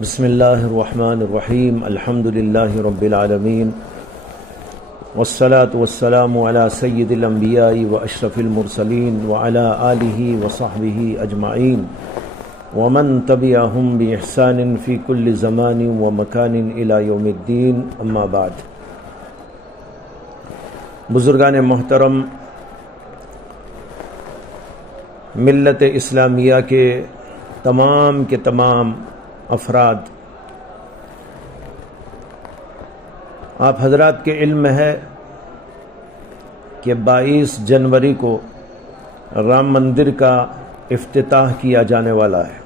بسم اللہ الرحمن الرحیم الحمد للہ رب العالمین والصلاة والسلام علی سید الانبیاء واشرف المرسلین وعلی آلہ وصحبہ اجمعین ومن تبعہم بإحسان فی کل زمان ومکان الی یوم الدین اما بعد۔ بزرگان محترم، ملت اسلامیہ کے تمام افراد، آپ حضرات کے علم میں ہے کہ 22 جنوری کو رام مندر کا افتتاح کیا جانے والا ہے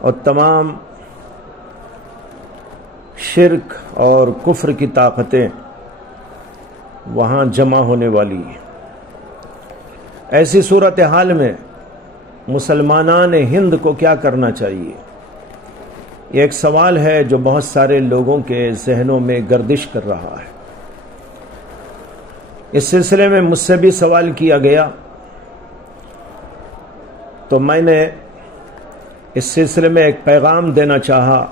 اور تمام شرک اور کفر کی طاقتیں وہاں جمع ہونے والی ہیں۔ ایسی صورتحال میں مسلمانان ہند کو کیا کرنا چاہیے؟ یہ ایک سوال ہے جو بہت سارے لوگوں کے ذہنوں میں گردش کر رہا ہے۔ اس سلسلے میں مجھ سے بھی سوال کیا گیا تو میں نے اس سلسلے میں ایک پیغام دینا چاہا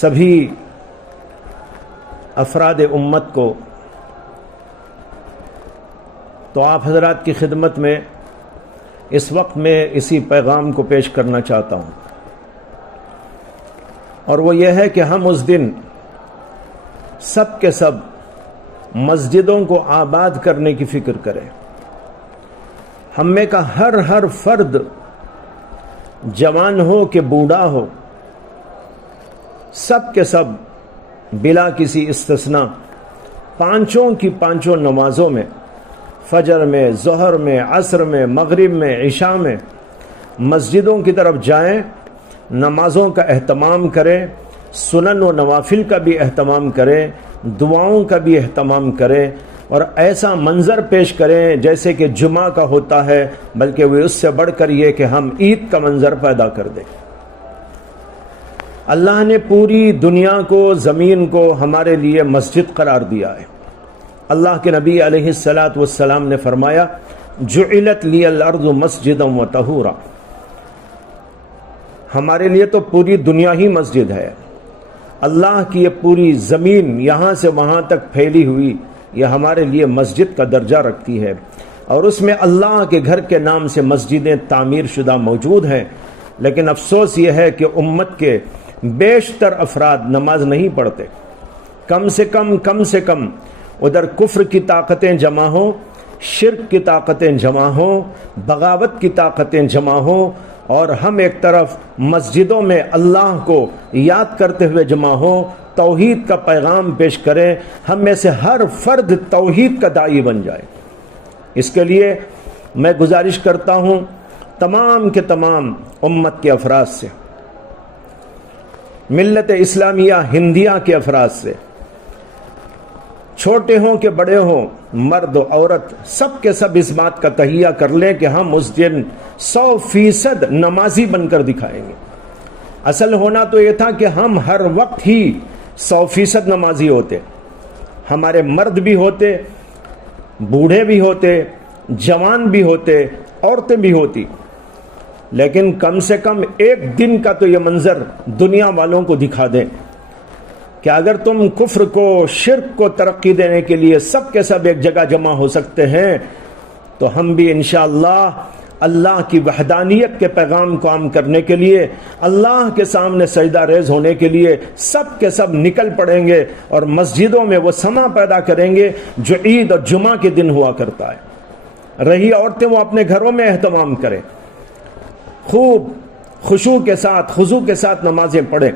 سبھی افراد امت کو، تو آپ حضرات کی خدمت میں اس وقت میں اسی پیغام کو پیش کرنا چاہتا ہوں، اور وہ یہ ہے کہ ہم اس دن سب کے سب مسجدوں کو آباد کرنے کی فکر کریں۔ ہم میں کا ہر فرد، جوان ہو کہ بوڑھا ہو، سب کے سب بلا کسی استثناء پانچوں کی پانچوں نمازوں میں، فجر میں، ظہر میں، عصر میں، مغرب میں، عشاء میں مسجدوں کی طرف جائیں، نمازوں کا اہتمام کریں، سنن و نوافل کا بھی اہتمام کریں، دعاؤں کا بھی اہتمام کریں، اور ایسا منظر پیش کریں جیسے کہ جمعہ کا ہوتا ہے، بلکہ وہ اس سے بڑھ کر یہ کہ ہم عید کا منظر پیدا کر دیں۔ اللہ نے پوری دنیا کو، زمین کو ہمارے لیے مسجد قرار دیا ہے۔ اللہ کے نبی علیہ الصلاۃ والسلام نے فرمایا، جعلت لی الارض مسجدا وطہورا، ہمارے لیے تو پوری دنیا ہی مسجد ہے۔ اللہ کی یہ پوری زمین یہاں سے وہاں تک پھیلی ہوئی، یہ ہمارے لیے مسجد کا درجہ رکھتی ہے، اور اس میں اللہ کے گھر کے نام سے مسجدیں تعمیر شدہ موجود ہیں۔ لیکن افسوس یہ ہے کہ امت کے بیشتر افراد نماز نہیں پڑھتے۔ کم سے کم ادھر کفر کی طاقتیں جمع ہوں، شرک کی طاقتیں جمع ہوں، بغاوت کی طاقتیں جمع ہوں، اور ہم ایک طرف مسجدوں میں اللہ کو یاد کرتے ہوئے جمع ہوں، توحید کا پیغام پیش کریں، ہم میں سے ہر فرد توحید کا داعی بن جائے۔ اس کے لیے میں گزارش کرتا ہوں تمام کے تمام امت کے افراد سے، ملت اسلامیہ ہندیہ کے افراد سے، چھوٹے ہوں کہ بڑے ہوں، مرد و عورت، سب کے سب اس بات کا تہیہ کر لیں کہ ہم اس دن 100% نمازی بن کر دکھائیں گے۔ اصل ہونا تو یہ تھا کہ ہم ہر وقت ہی 100% نمازی ہوتے، ہمارے مرد بھی ہوتے، بوڑھے بھی ہوتے، جوان بھی ہوتے، عورتیں بھی ہوتی، لیکن کم سے کم ایک دن کا تو یہ منظر دنیا والوں کو دکھا دیں کہ اگر تم کفر کو، شرک کو ترقی دینے کے لیے سب کے سب ایک جگہ جمع ہو سکتے ہیں، تو ہم بھی انشاءاللہ اللہ کی وحدانیت کے پیغام کو عام کرنے کے لیے، اللہ کے سامنے سجدہ ریز ہونے کے لیے سب کے سب نکل پڑیں گے، اور مسجدوں میں وہ سما پیدا کریں گے جو عید اور جمعہ کے دن ہوا کرتا ہے۔ رہی عورتیں وہ اپنے گھروں میں اہتمام کریں، خوب خشوع کے ساتھ، خضوع کے ساتھ نمازیں پڑھیں،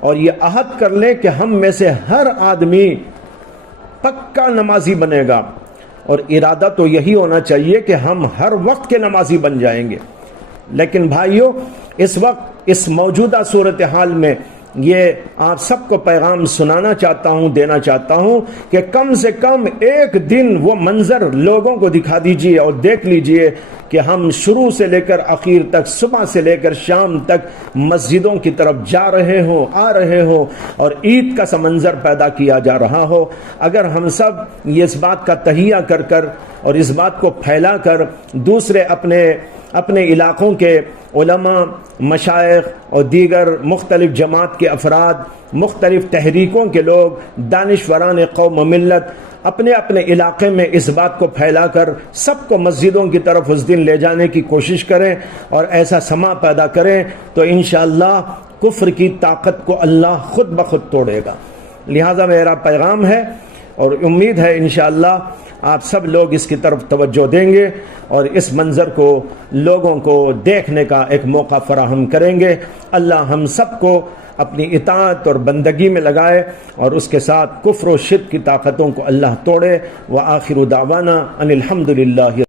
اور یہ عہد کر لیں کہ ہم میں سے ہر آدمی پکا نمازی بنے گا، اور ارادہ تو یہی ہونا چاہیے کہ ہم ہر وقت کے نمازی بن جائیں گے۔ لیکن بھائیو، اس وقت اس موجودہ صورتحال میں یہ آپ سب کو پیغام سنانا چاہتا ہوں، دینا چاہتا ہوں کہ کم سے کم ایک دن وہ منظر لوگوں کو دکھا دیجئے اور دیکھ لیجئے کہ ہم شروع سے لے کر آخر تک، صبح سے لے کر شام تک مسجدوں کی طرف جا رہے ہوں، آ رہے ہوں، اور عید کا سا منظر پیدا کیا جا رہا ہو۔ اگر ہم سب یہ اس بات کا تہیہ کر کر اور اس بات کو پھیلا کر دوسرے اپنے اپنے علاقوں کے علماء، مشائخ اور دیگر مختلف جماعت کے افراد، مختلف تحریکوں کے لوگ، دانشوران قوم و ملت اپنے اپنے علاقے میں اس بات کو پھیلا کر سب کو مسجدوں کی طرف اس دن لے جانے کی کوشش کریں اور ایسا سما پیدا کریں تو انشاءاللہ کفر کی طاقت کو اللہ خود بخود توڑے گا۔ لہذا میرا پیغام ہے اور امید ہے انشاءاللہ آپ سب لوگ اس کی طرف توجہ دیں گے اور اس منظر کو لوگوں کو دیکھنے کا ایک موقع فراہم کریں گے۔ اللہ ہم سب کو اپنی اطاعت اور بندگی میں لگائے اور اس کے ساتھ کفر و شرک کی طاقتوں کو اللہ توڑے۔ وآخر دعوانا ان الحمدللہ